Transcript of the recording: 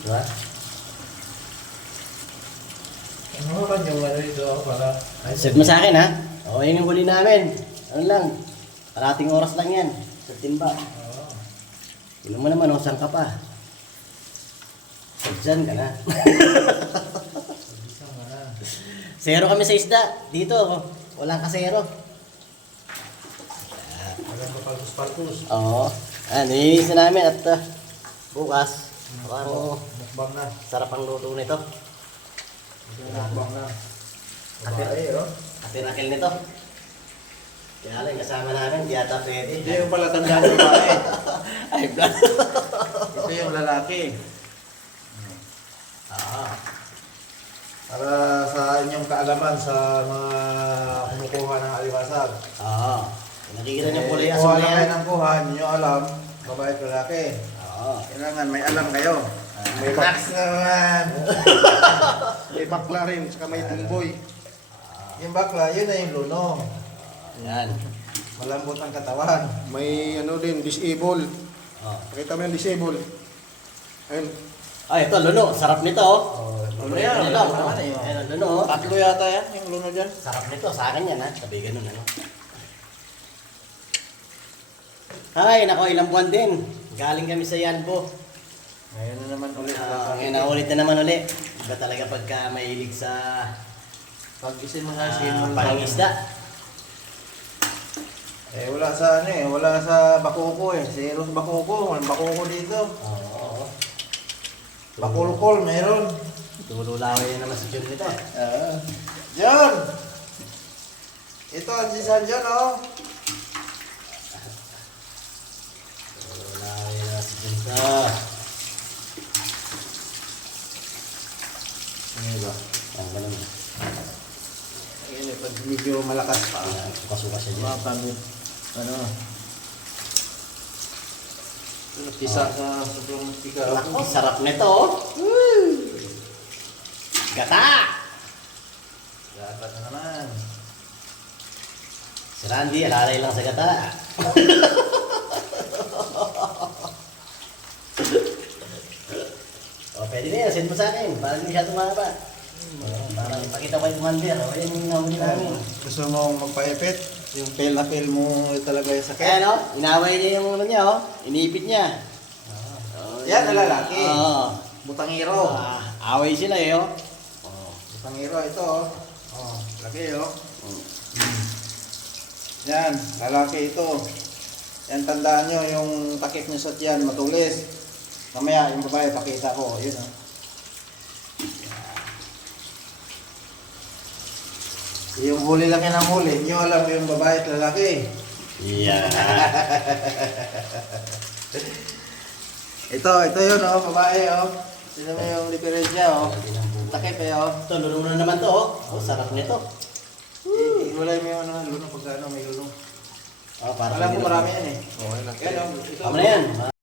Diba? Ano ka yung ano ito para... Set mo sa akin ha. O, yun yung huli namin. Ano lang, parating oras lang yan. Sa timba. Oo. Tignan mo naman, saan ka pa? Dyan ka na. Isang na. Zero kami sa isda. Dito, walang kasero. Walang kapaltos-paltos. Oo. Nilinisin namin at bukas. Parang Mukbang na. sarap ang luto nito. Mukbang na. Kapit. Babae, oh. Kapirakil nito. Kaya lang, kasama namin, di ata pwede. Hindi yung pala tandaan ng babae. Ay, blood. Ito yung lalaki. Para sa inyong kaalaman sa mga kumukuha ng alimasag. Oo. Nakikita niyo pula yung kuha aso na lang yan. kayo ng kuha, hindi nyo alam, babae at lalaki. Oo. Kailangan may alam kayo. May box naman. May bakla rin, saka may tumboy. Yung bakla, yun na yung lunong. Yan. Malambot ang katawan. May ano din, disable. Oh. Pakita mo yung disable. Ayun. Ay, ito, luno. Sarap nito. Luno yan. Luno. Ayan, ang luno. Tatlo yata yan, yung luno dyan. Sarap nito. Sa akin yan, ha. Sabi ganun, ano. Ay, nako, ilang buwan din. Galing kami sa Yanbo. Ngayon na naman ulit. Ngayon na ulit na naman ulit. Iba talaga pagka mahilig sa Pag-isin mo nga simul. pangingisda. Wala sa ano wala sa Bakuko Zero sa Bakuko. Walang Bakuko dito. Oo. Bakulkol, meron. Tululaway na naman si John nito. John! Ito ang sisan John, oh. Tululaway na naman si John to. Ano ba? Ang ganun. Ayun pag medyo malakas pa. Suka-suka siya dyan. Mapagod. Ano? Pisa sa sobrang pika. Nako, sarap nito. Gata! Dapat na naman. Si Randy, alalay lang sa gata. O, pwede na yan. Send mo sa akin. Para hindi siya tumaba. Para ipakita ko yung commander. O, yan yung nahuli namin. Gusto mong magpa-epit? Yung fail na fail mo talaga yung sakit? Ayan o, inaway niya yung ano niya o. Inipit niya. Yan na lalaki. Oo. Butangiro. Away sila eh o. Butangiro ito, oh. Oh, laki, oh. Yan, lalaki ito. Yan, tandaan nyo, yung takip nyo sa tiyan, matulis. Mamaya, yung babae, pakita ko. Yun, oh. Yung huli lang yan ang huli. Nyo alam yung babae at lalaki. Yeah. Ito yun, oh, babae, oh. Sino mo yung diferensya, oh. Takip, eh, oh. Ito, luno na naman to o. O, sarap nito. Iwalay mo yung ano, luno pagka ano, may luno. Oh, para Alam ko marami yan, eh. Okay, Yan, oh. Ito, Tama na yan.